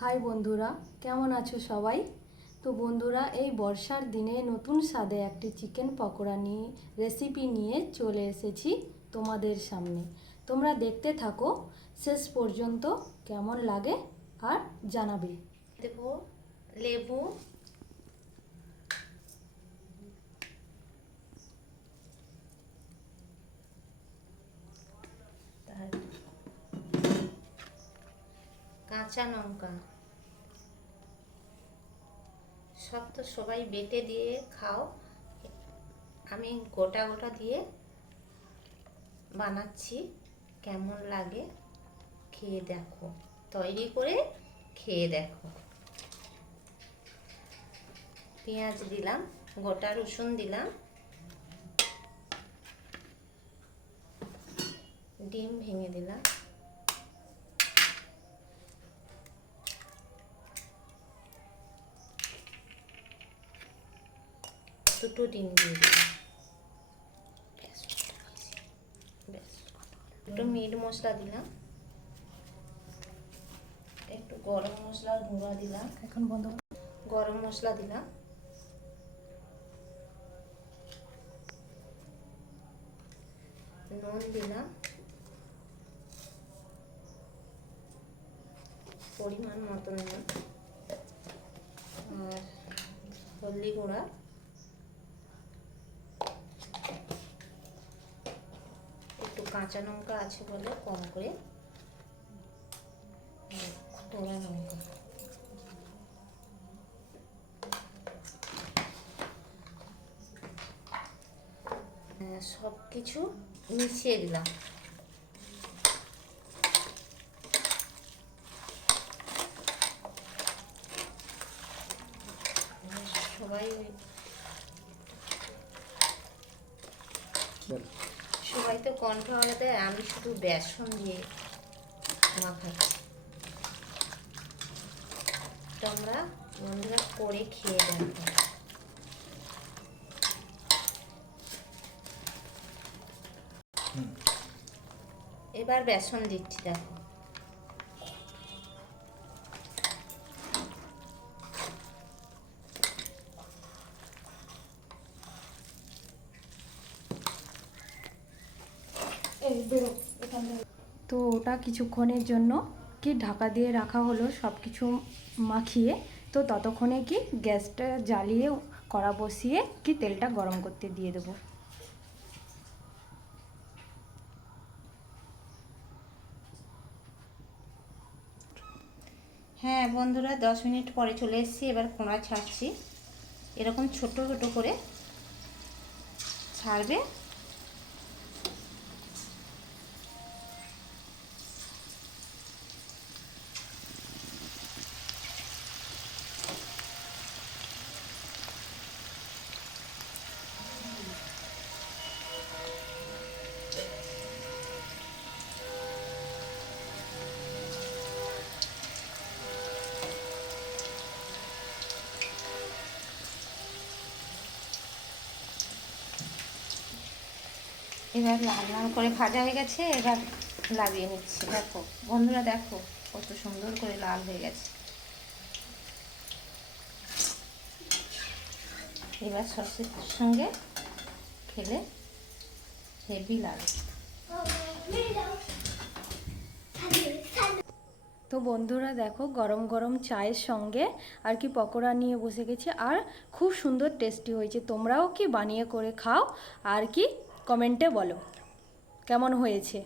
High বন্ধুরা, কেমন আছো সবাই? তো বন্ধুরা, এই বর্ষার দিনে নতুন স্বাদে একটি চিকেন পকোড়া নিয়ে রেসিপি নিয়ে চলে এসেছি তোমাদের সামনে। তোমরা দেখতে থাকো, শেষ পর্যন্ত কেমন লাগে আর জানাবে। দেখো লেবু তার কাঁচা লঙ্কা। সব তো সবাই বেটে দিয়ে খাও। আমি গোটা গোটা দিয়ে বানাচ্ছি। কেমন লাগে খেয়ে দেখো। তৈরি করে খেয়ে দেখো। পেঁয়াজ দিলাম, গোটা রসুন দিলাম। ডিম ভেঙে দিলাম। দুটো ডিম দিয়ে ব্যাস। একটু মিট মশলা দিলাম। একটু গরম মশলার গুঁড়া দিলাম। এখন বন্ধ গরম মশলা দিলাম। নুন দিলাম। পরিমাণ মতো নুন। আর হলদি গুঁড়া একটু কাঁচা লঙ্কা আছে বলে কম করে তোলা লঙ্কা। সব কিছু মিশিয়ে দিলাম। সবাই সবাই তো কর্নফ্লাওয়ার দেয় আমি শুধু বেসন দিয়ে মাখাচ্ছি তোমরা বন্ধুরা করে খেয়ে দেখো এবার বেসন দিচ্ছি দেখো। তো ওটা কিছুক্ষণের জন্য কি ঢাকা দিয়ে রাখা হলো সব কিছু মাখিয়ে তো ততক্ষণে কি গ্যাসটা জ্বালিয়ে কড়া বসিয়ে কি তেলটা গরম করতে দিয়ে দেবো? হ্যাঁ বন্ধুরা দশ মিনিট পরে চলে এসেছি এবার কোঁড়া ছাড়ছি। এরকম ছোট ছোট করে ছাড়বে। এবার লাল লাল করে ভাজা হয়ে গেছে, এবার লাগিয়ে নিচ্ছি। দেখো, বন্ধুরা দেখো, কত সুন্দর করে লাল হয়ে গেছে। এবার সসের সঙ্গে খেলে হেভি লাগে। তো বন্ধুরা দেখো, গরম গরম চায়ের সঙ্গে আর কি পকোড়া নিয়ে বসে গেছি, আর খুব সুন্দর টেস্টি হয়েছে। তোমরাও কি বানিয়ে করে খাও, আর কি কমেন্টে বলো। কেমন হয়েছে?